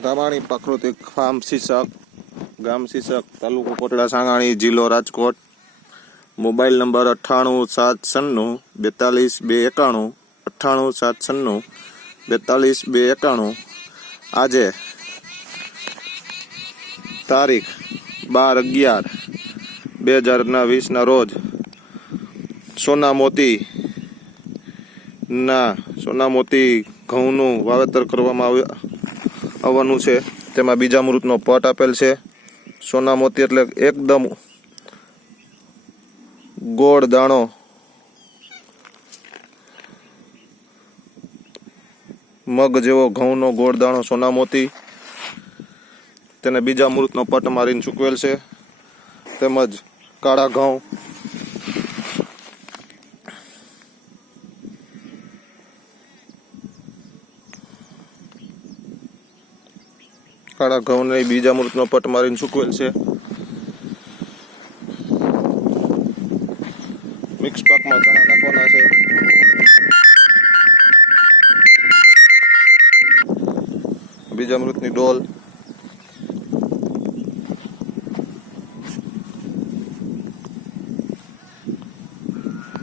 રામાણી પ્રાકૃતિક ફાર્મ શીર્ષક ગામ શીર્ષક તાલુકો કોટડા, સાંગાણી, જિલ્લો રાજકોટ. મોબાઈલ નંબર અઠ્ઠાણું સાત છન્નું, બેતાલીસ બે એકાણું, અઠ્ઠાણું સાત છન્નું, બેતાલીસ બે એકાણું. આજે તારીખ બાર અગિયાર બે હજારના વીસના રોજ સોના મોતી ના સોના મોતી ઘઉંનું વાવેતર કરવામાં આવ્યું. આવવાનું છે. તેમાં બીજા મૃતનો પટ આપેલ છે. સોના મોતી એટલે એકદમ ગોળ દાણો. મગ જેવો ઘઉંનો ગોળ દાણો સોના મોતી તેને બીજા મૃતનો પટ મારીને ચૂકવેલ છે. તેમજ કાળા ઘઉં. કાળા ઘઉંને બીજા મૃતનો પટ મારીને સૂકવેલ છે. મિક્સ પાકમાં ચણા નાખવાના છે. બીજા મૃતની ડોલ.